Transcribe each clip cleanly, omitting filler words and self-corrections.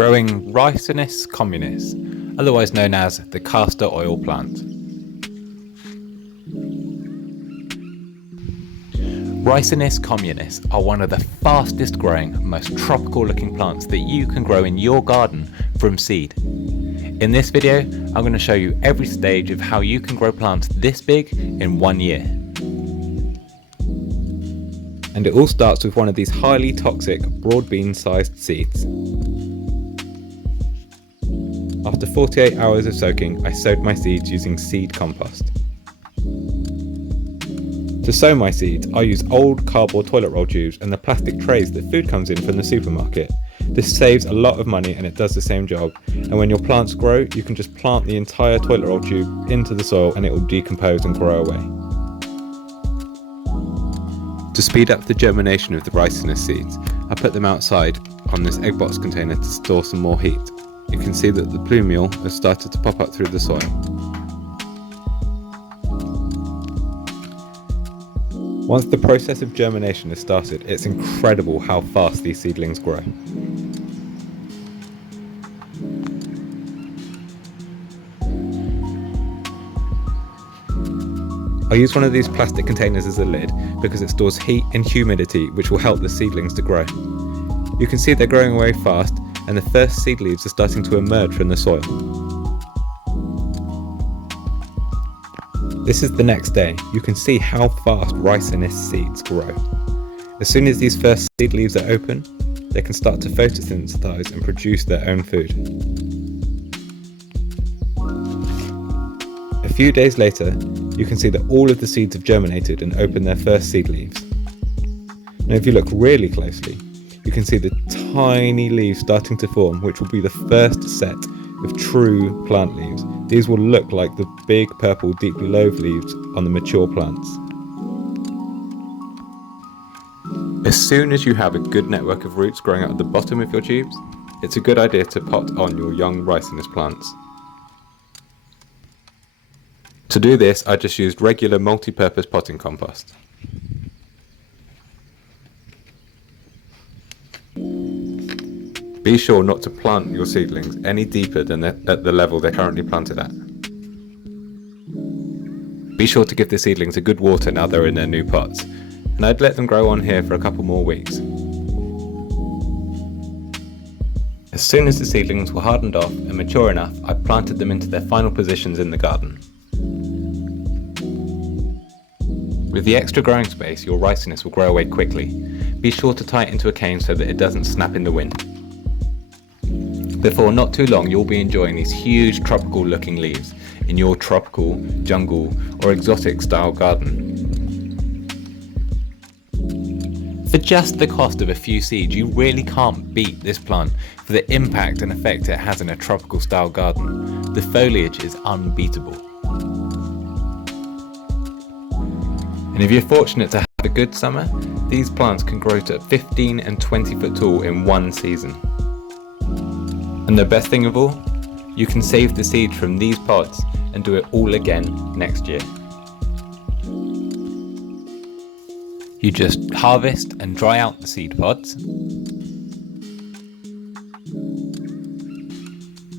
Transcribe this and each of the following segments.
growing Ricinus communis, otherwise known as the castor oil plant. Ricinus communis are one of the fastest growing, most tropical looking plants that you can grow in your garden from seed. In this video, I'm going to show you every stage of how you can grow plants this big in 1 year. And it all starts with one of these highly toxic broad bean sized seeds. After 48 hours of soaking, I sowed my seeds using seed compost. To sow my seeds, I use old cardboard toilet roll tubes and the plastic trays that food comes in from the supermarket. This saves a lot of money and it does the same job. And when your plants grow, you can just plant the entire toilet roll tube into the soil and it will decompose and grow away. To speed up the germination of the Ricinus seeds, I put them outside on this egg box container to store some more heat. You can see that the plumule has started to pop up through the soil. Once the process of germination has started, it's incredible how fast these seedlings grow. I use one of these plastic containers as a lid because it stores heat and humidity, which will help the seedlings to grow. You can see they're growing away fast and the first seed leaves are starting to emerge from the soil. This is the next day. You can see how fast Ricinus seeds grow. As soon as these first seed leaves are open, they can start to photosynthesize and produce their own food. A few days later, you can see that all of the seeds have germinated and opened their first seed leaves. Now if you look really closely, you can see the tiny leaves starting to form, which will be the first set of true plant leaves. These will look like the big purple deeply lobed leaves on the mature plants. As soon as you have a good network of roots growing out at the bottom of your tubes, it's a good idea to pot on your young Ricinus plants. To do this, I just used regular multi-purpose potting compost. Be sure not to plant your seedlings any deeper than at the level they're currently planted at. Be sure to give the seedlings a good water now they're in their new pots, and I'd let them grow on here for a couple more weeks. As soon as the seedlings were hardened off and mature enough, I planted them into their final positions in the garden. With the extra growing space, your Ricinus will grow away quickly. Be sure to tie it into a cane so that it doesn't snap in the wind. Before not too long, you'll be enjoying these huge tropical looking leaves in your tropical, jungle or exotic style garden. For just the cost of a few seeds, you really can't beat this plant for the impact and effect it has in a tropical style garden. The foliage is unbeatable. And if you're fortunate to have a good summer, these plants can grow to 15 and 20 foot tall in one season. And the best thing of all, you can save the seeds from these pods and do it all again next year. You just harvest and dry out the seed pods.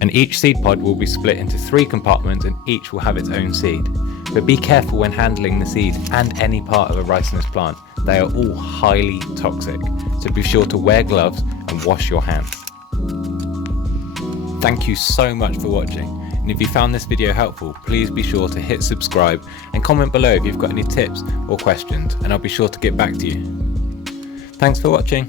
And each seed pod will be split into 3 compartments and each will have its own seed. But be careful when handling the seeds and any part of a Ricinus plant. They are all highly toxic, so be sure to wear gloves and wash your hands. Thank you so much for watching, and if you found this video helpful, please be sure to hit subscribe and comment below if you've got any tips or questions, and I'll be sure to get back to you. Thanks for watching.